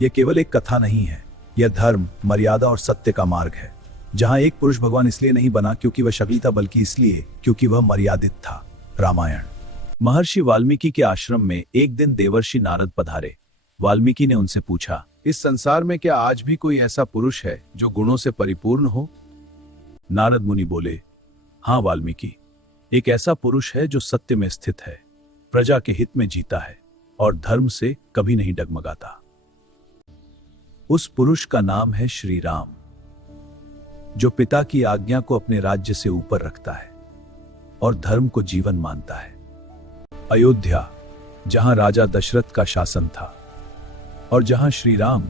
यह केवल एक कथा नहीं है, यह धर्म, मर्यादा और सत्य का मार्ग है, जहां एक पुरुष भगवान इसलिए नहीं बना क्योंकि वह शक्ति था, बल्कि इसलिए क्योंकि वह मर्यादित था। रामायण। महर्षि वाल्मीकि के आश्रम में एक दिन देवर्षि नारद पधारे। वाल्मीकि ने उनसे पूछा, इस संसार में क्या आज भी कोई ऐसा पुरुष है जो गुणों से परिपूर्ण हो? नारद मुनि बोले, हाँ वाल्मीकि, एक ऐसा पुरुष है जो सत्य में स्थित है, प्रजा के हित में जीता है और धर्म से कभी नहीं डगमगाता। उस पुरुष का नाम है श्री राम, जो पिता की आज्ञा को अपने राज्य से ऊपर रखता है और धर्म को जीवन मानता है। अयोध्या, जहां राजा दशरथ का शासन था और जहां श्री राम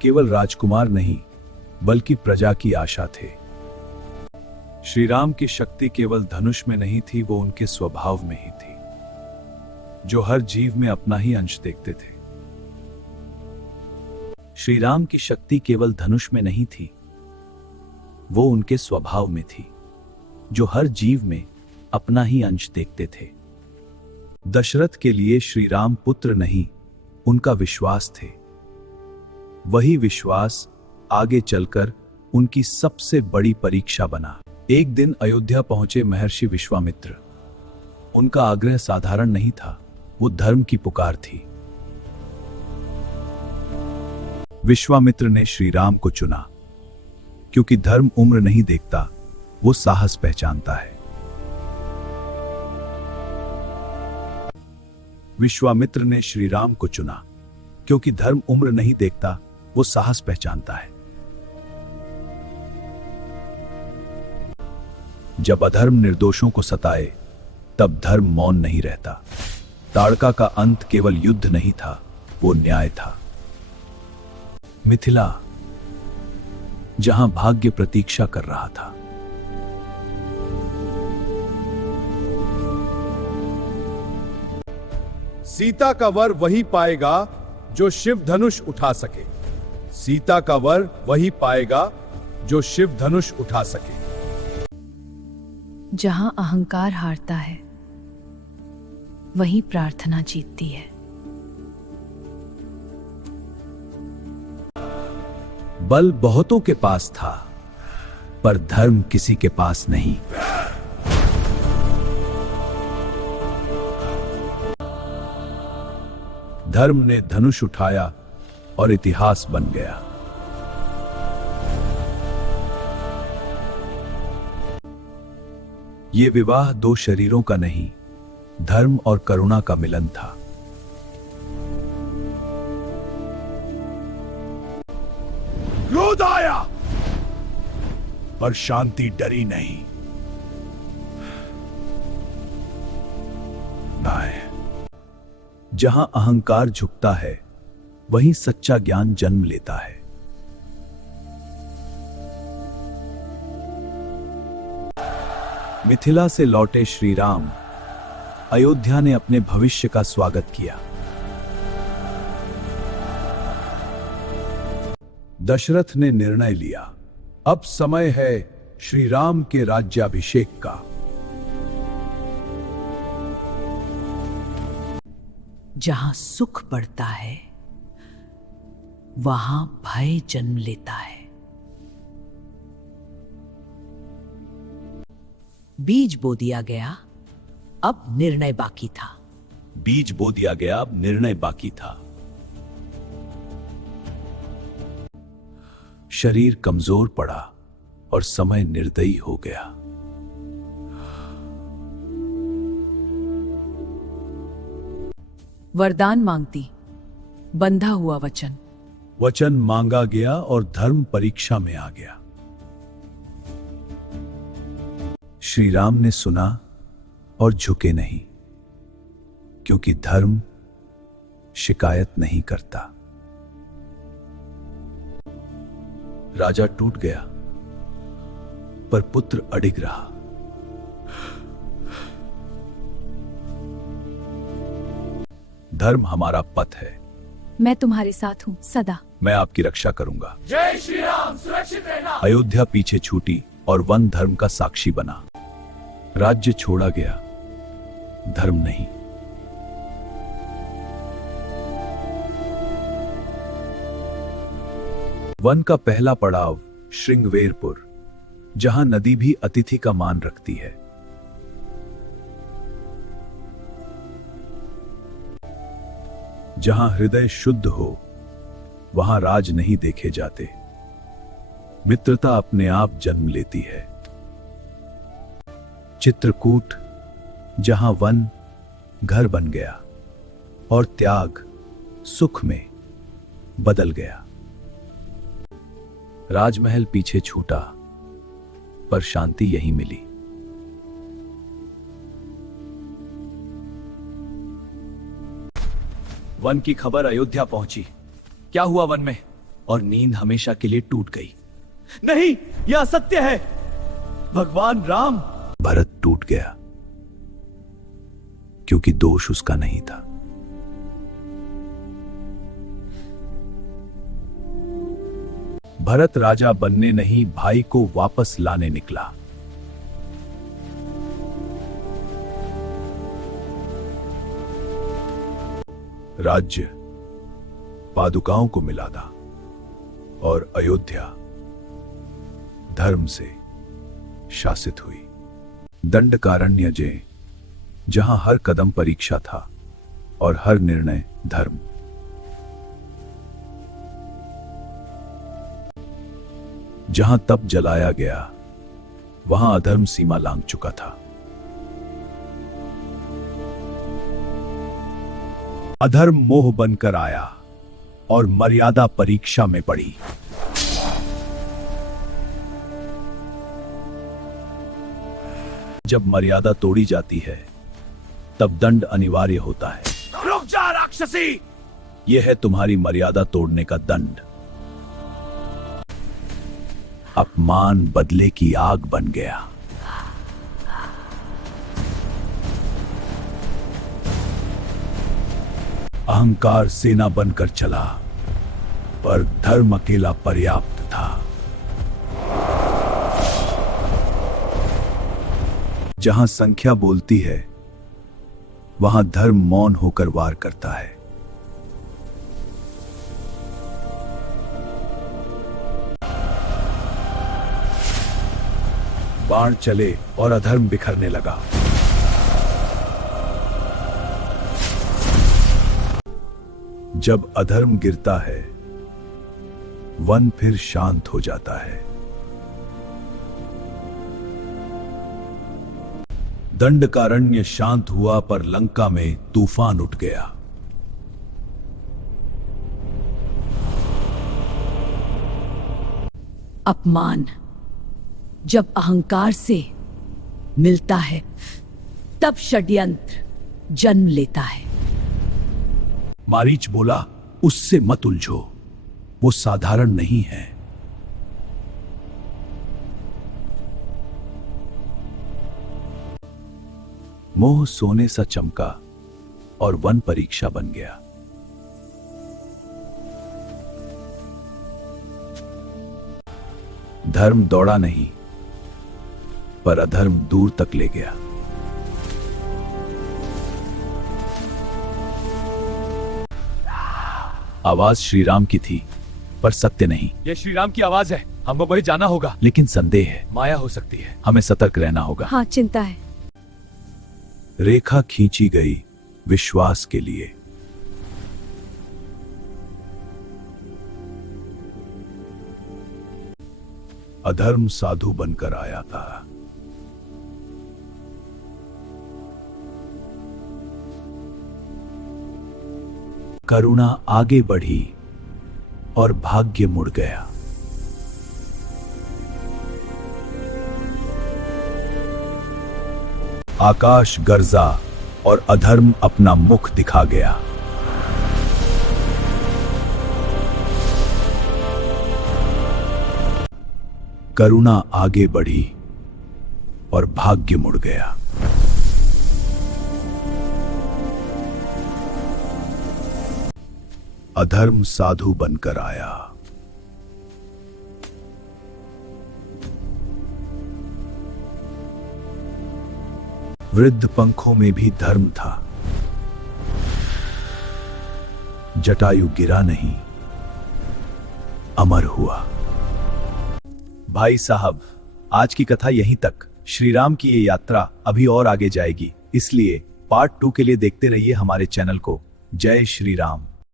केवल राजकुमार नहीं बल्कि प्रजा की आशा थे। श्री राम की शक्ति केवल धनुष में नहीं थी, वो उनके स्वभाव में ही थी, जो हर जीव में अपना ही अंश देखते थे। श्री राम की शक्ति केवल धनुष में नहीं थी, वो उनके स्वभाव में थी, जो हर जीव में अपना ही अंश देखते थे। दशरथ के लिए श्री राम पुत्र नहीं, उनका विश्वास थे। वही विश्वास आगे चलकर उनकी सबसे बड़ी परीक्षा बना। एक दिन अयोध्या पहुंचे महर्षि विश्वामित्र। उनका आग्रह साधारण नहीं था, वो धर्म की पुकार थी। विश्वामित्र ने श्री राम को चुना क्योंकि धर्म उम्र नहीं देखता, वो साहस पहचानता है। विश्वामित्र ने श्री राम को चुना क्योंकि धर्म उम्र नहीं देखता, वो साहस पहचानता है। जब अधर्म निर्दोषों को सताए, तब धर्म मौन नहीं रहता। ताड़का का अंत केवल युद्ध नहीं था, वो न्याय था। मिथिला, जहां भाग्य प्रतीक्षा कर रहा था। सीता का वर वही पाएगा जो शिव धनुष उठा सके। सीता का वर वही पाएगा जो शिव धनुष उठा सके। जहां अहंकार हारता है, वहीं प्रार्थना जीतती है। बल बहुतों के पास था, पर धर्म किसी के पास नहीं। धर्म ने धनुष उठाया और इतिहास बन गया। ये विवाह दो शरीरों का नहीं, धर्म और करुणा का मिलन था। क्रोध आया, पर शांति डरी नहीं। जहां अहंकार झुकता है, वहीं सच्चा ज्ञान जन्म लेता है। मिथिला से लौटे श्री राम, अयोध्या ने अपने भविष्य का स्वागत किया। दशरथ ने निर्णय लिया, अब समय है श्री राम के राज्याभिषेक का। जहां सुख बढ़ता है, वहां भय जन्म लेता है। बीज बो दिया गया, अब निर्णय बाकी था। बीज बो दिया गया, अब निर्णय बाकी था। शरीर कमजोर पड़ा और समय निर्दयी हो गया। वरदान मांगती, बंधा हुआ वचन। वचन मांगा गया और धर्म परीक्षा में आ गया। श्री राम ने सुना और झुके नहीं, क्योंकि धर्म शिकायत नहीं करता। राजा टूट गया, पर पुत्र अडिग रहा। धर्म हमारा पथ है। मैं तुम्हारे साथ हूं सदा। मैं आपकी रक्षा करूंगा। जय श्री राम, सुरक्षित रहना। अयोध्या पीछे छूटी और वन धर्म का साक्षी बना। राज्य छोड़ा गया, धर्म नहीं। वन का पहला पड़ाव श्रृंगवेरपुर, जहां नदी भी अतिथि का मान रखती है। जहां हृदय शुद्ध हो वहां राज नहीं देखे जाते, मित्रता अपने आप जन्म लेती है। चित्रकूट, जहां वन घर बन गया और त्याग सुख में बदल गया। राजमहल पीछे छूटा पर शांति यहीं मिली। वन की खबर अयोध्या पहुंची। क्या हुआ वन में? और नींद हमेशा के लिए टूट गई। नहीं, यह असत्य है। भगवान राम। भरत टूट गया क्योंकि दोष उसका नहीं था। भरत राजा बनने नहीं, भाई को वापस लाने निकला। राज्य पादुकाओं को मिला था और अयोध्या धर्म से शासित हुई। दंडकारण्य जहां हर कदम परीक्षा था और हर निर्णय धर्म। जहां तप जलाया गया वहां अधर्म सीमा लांघ चुका था। अधर्म मोह बनकर आया और मर्यादा परीक्षा में पड़ी। जब मर्यादा तोड़ी जाती है तब दंड अनिवार्य होता है। रुक जा राक्षसी! यह है तुम्हारी मर्यादा तोड़ने का दंड। अपमान बदले की आग बन गया। अहंकार सेना बनकर चला पर धर्म अकेला पर्याप्त था। जहां संख्या बोलती है वहां धर्म मौन होकर वार करता है। बाण चले और अधर्म बिखरने लगा। जब अधर्म गिरता है वन फिर शांत हो जाता है। दंडकारण्य शांत हुआ पर लंका में तूफान उठ गया। अपमान जब अहंकार से मिलता है तब षड्यंत्र जन्म लेता है। मारीच बोला, उससे मत उलझो, वो साधारण नहीं है। मोह सोने सा चमका और वन परीक्षा बन गया। धर्म दौड़ा नहीं पर अधर्म दूर तक ले गया। आवाज श्री राम की थी पर सत्य नहीं। ये श्री राम की आवाज है, हमको वहीं जाना होगा। लेकिन संदेह है, माया हो सकती है। हमें सतर्क रहना होगा। हाँ, चिंता है। रेखा खींची गई विश्वास के लिए। अधर्म साधु बनकर आया था। करुणा आगे बढ़ी और भाग्य मुड़ गया। आकाश गरजा और अधर्म अपना मुख दिखा गया। करुणा आगे बढ़ी और भाग्य मुड़ गया। अधर्म साधु बनकर आया। वृद्ध पंखों में भी धर्म था। जटायु गिरा नहीं अमर हुआ। भाई साहब, आज की कथा यहीं तक। श्री राम की ये यात्रा अभी और आगे जाएगी, इसलिए पार्ट 2 के लिए देखते रहिए हमारे चैनल को। जय श्री राम।